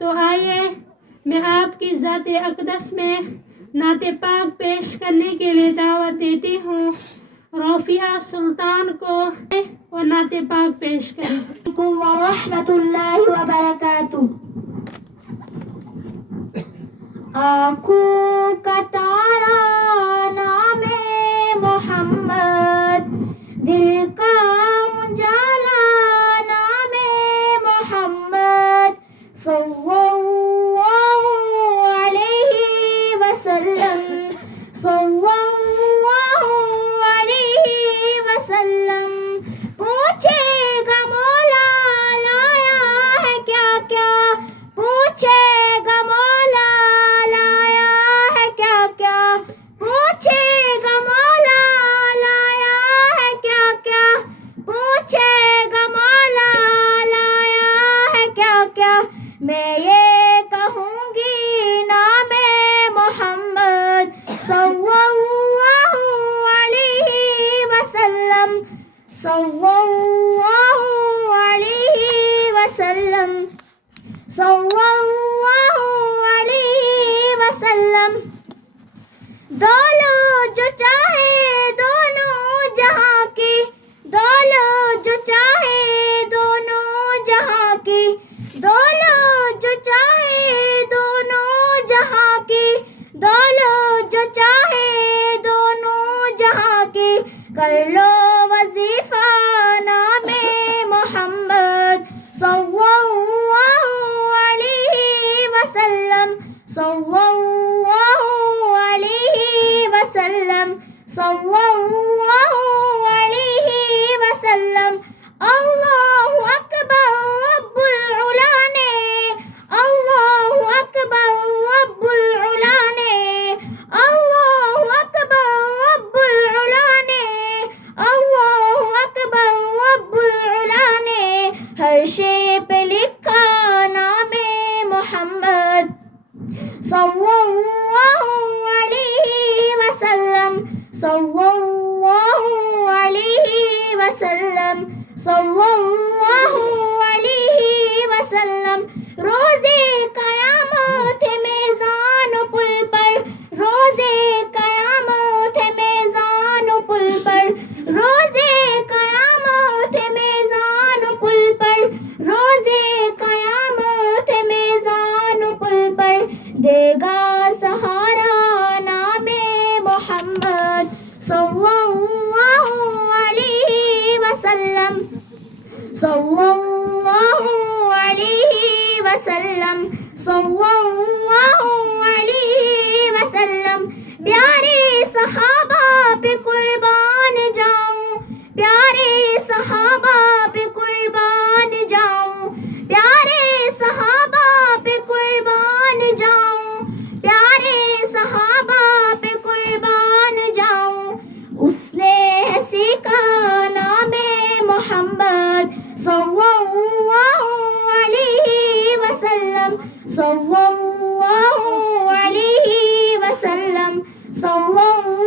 تو آئیے میں آپ کی ذات اقدس میں نعت پاک پیش کرنے کے لیے دعوت دیتی ہوں رافعہ سلطان کو وہ نعت پاک پیش کریں. ورحمۃ اللہ وبرکاتہ. آنکھوں کا تارا نام محمد، دل کا اجالا نام محمد، صلی اللہ علیہ وسلم، صلی اللہ علیہ وسلم. پوچھے گا مولا لایا ہے کیا کیا، پوچھے گا مولا لایا ہے کیا کیا، پوچھے گا مولا لایا ہے کیا کیا، پوچھے گا مولا لایا ہے کیا کیا. میں یہ کہوں گی نام محمد صلی اللہ علیہ وسلم، صلی اللہ علیہ وسلم، صلی اللہ علیہ وسلم. دولت جو چاہے دونوں جہاں کی، دولت جو چاہے دونوں جہاں کی، دولت جو چاہے دونوں جہاں کی، دولت جو چاہے دونوں جہاں کی. کر لو وظیفہ نام محمد صلی اللہ علیہ وسلم، صلی اللہ علیہ وسلم، صلی اللہ علیہ وسلم. اللہ اکبر رب العلا نے، اللہ اکبر رب العلا نے، اللہ اکبر رب العلا نے، اللہ اکبر رب العلا نے. ہر شے پہ لکھا نام محمد صلی اللہ علیہ وسلم، صلی اللہ علیہ وسلم، صلی اللہ علیہ وسلم. روزے قیامت ہے میزان و پل پر، روزے قیامت ہے میزان و پل پر، روزے قیامت ہے میزان و پل پر، روزے قیامت ہے میزان و پل پر. دے گا سہارا نام محمد صلی اللہ علیہ وسلم، صلی اللہ علیہ وسلم، صلی اللہ علیہ وسلم. پیارے صحابہ پہ قربان جاؤں، پیارے صحابہ پہ قربان جاؤں، پیارے صحابہ پہ قربان جاؤں، پیارے صحابہ پہ قربان جاؤں. اس نے سیکھا نام محمد صلی اللہ علیہ وسلم، صلی اللہ علیہ وسلم، صلی اللہ